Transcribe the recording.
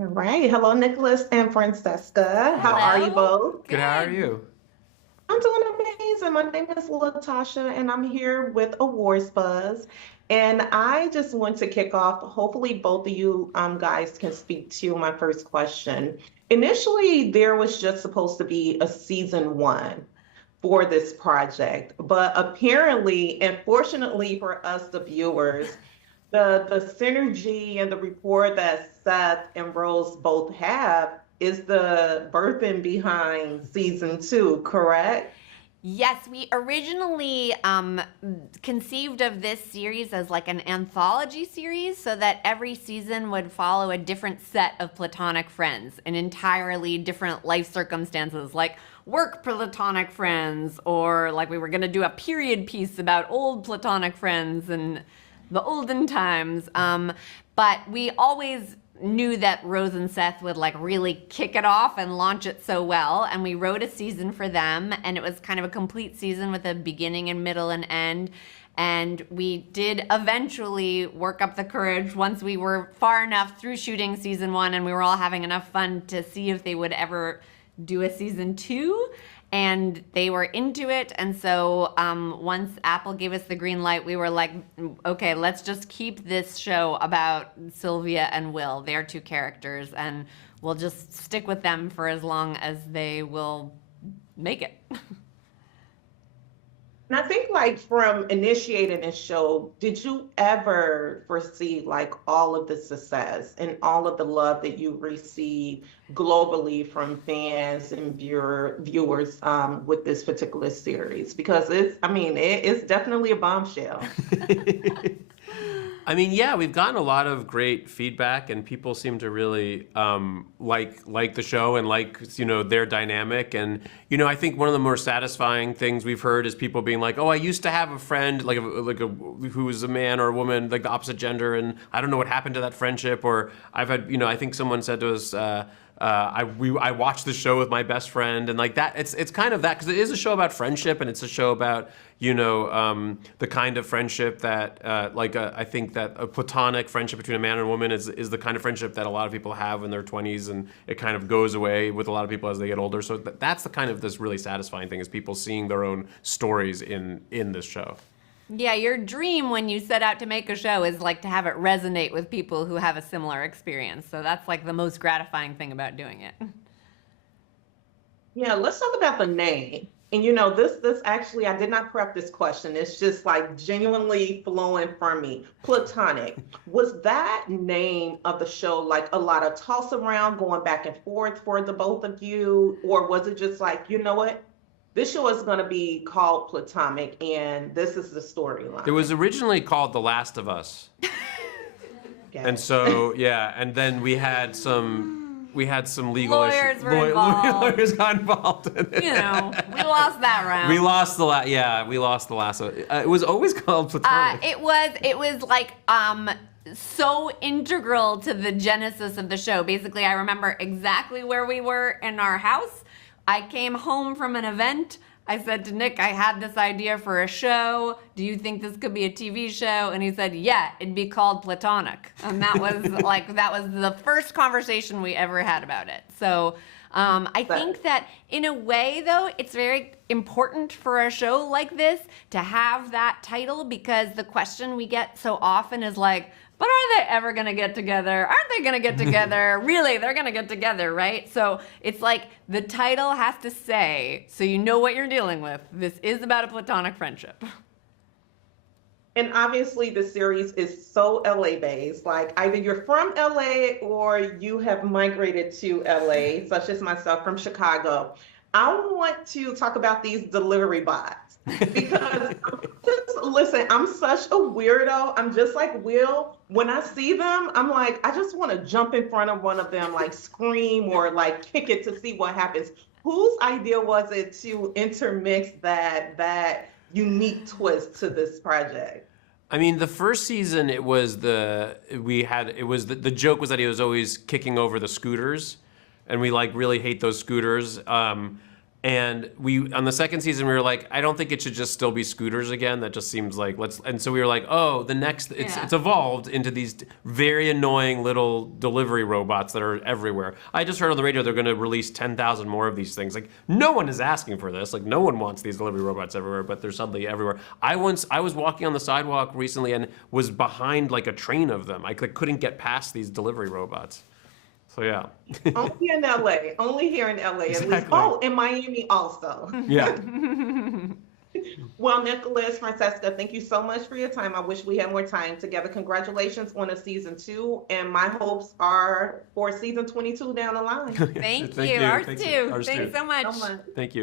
All right. Hello, Nicholas and Francesca. How are you Hello. both? Good, how are Good. you? I'm doing amazing. My name is Latasha, and I'm here with Awards Buzz. And I just want to kick off. Hopefully, both of you guys can speak to my first question. Initially, there was just supposed to be a season one for this project, but apparently, and fortunately for us, the viewers, the synergy and the rapport that Seth and Rose both have is the birthing behind season two, correct? Yes, we originally conceived of this series as like an anthology series so that every season would follow a different set of platonic friends in entirely different life circumstances, like work platonic friends, or like we were going to do a period piece about old platonic friends and the olden times. But we always knew that Rose and Seth would like really kick it off and launch it so well. And we wrote a season for them, and it was kind of a complete season with a beginning and middle and end. And we did eventually work up the courage once we were far enough through shooting season one and we were all having enough fun to see if they would ever do a season two. And they were into it. And so once Apple gave us the green light, we were like, okay, let's just keep this show about Sylvia and Will. They're two characters, and we'll just stick with them for as long as they will make it. And I think like from initiating this show, did you ever foresee like all of the success and all of the love that you receive globally from fans and viewers with this particular series? Because it's definitely a bombshell. I mean, yeah, we've gotten a lot of great feedback, and people seem to really like the show and like their dynamic. And I think one of the more satisfying things we've heard is people being like, "Oh, I used to have a friend who was a man or a woman, like the opposite gender, and I don't know what happened to that friendship." Or I've had, I think someone said to us. I watched the show with my best friend, and like that, it's kind of that, because it is a show about friendship, and it's a show about the kind of friendship that I think that a platonic friendship between a man and a woman is the kind of friendship that a lot of people have in their 20s, and it kind of goes away with a lot of people as they get older. So that's the kind of this really satisfying thing, is people seeing their own stories in this show. Yeah, your dream when you set out to make a show is like to have it resonate with people who have a similar experience. So that's like the most gratifying thing about doing it. Yeah, let's talk about the name. And this actually, I did not prep this question. It's just like genuinely flowing from me. Platonic. Was that name of the show like a lot of toss around, going back and forth for the both of you? Or was it just like, you know what? This show is going to be called Platonic, and this is the storyline. It was originally called The Last of Us. And so, yeah, and then we had some legal Lawyers were involved. Lawyers got involved in it. We lost that round. We lost the last. It was always called Platonic. It was like so integral to the genesis of the show. Basically, I remember exactly where we were in our house. I came home from an event. I said to Nick, I had this idea for a show. Do you think this could be a TV show? And he said, yeah, it'd be called Platonic. And that was that was the first conversation we ever had about it. So I think that in a way, though, it's very important for a show like this to have that title, because the question we get so often is like, but are they ever going to get together? Aren't they going to get together? Really, they're going to get together, right? So it's like the title has to say, so you know what you're dealing with. This is about a platonic friendship. And obviously, the series is so LA based. Like either you're from LA or you have migrated to LA, such as myself from Chicago. I want to talk about these delivery bots because listen, I'm such a weirdo. I'm just like Will. When I see them, I'm like, I just want to jump in front of one of them, like scream or like kick it to see what happens. Whose idea was it to intermix that unique twist to this project? I mean, the first season, the joke was that he was always kicking over the scooters, and we like really hate those scooters. And we on the second season we were like, I don't think it should just still be scooters again. That just seems like and so we were like, oh, the next it's evolved into these very annoying little delivery robots that are everywhere. I just heard on the radio they're going to release 10,000 more of these things. Like no one is asking for this. Like no one wants these delivery robots everywhere, but they're suddenly everywhere. I was walking on the sidewalk recently and was behind like a train of them. I couldn't get past these delivery robots. So yeah. Only in LA. Only here in LA. Exactly. At least. Oh, in Miami also. Yeah. Well, Nicholas, Francesca, thank you so much for your time. I wish we had more time together. Congratulations on a season 2, and my hopes are for season 22 down the line. Thank you. Ours too. Thanks so much. Thank you.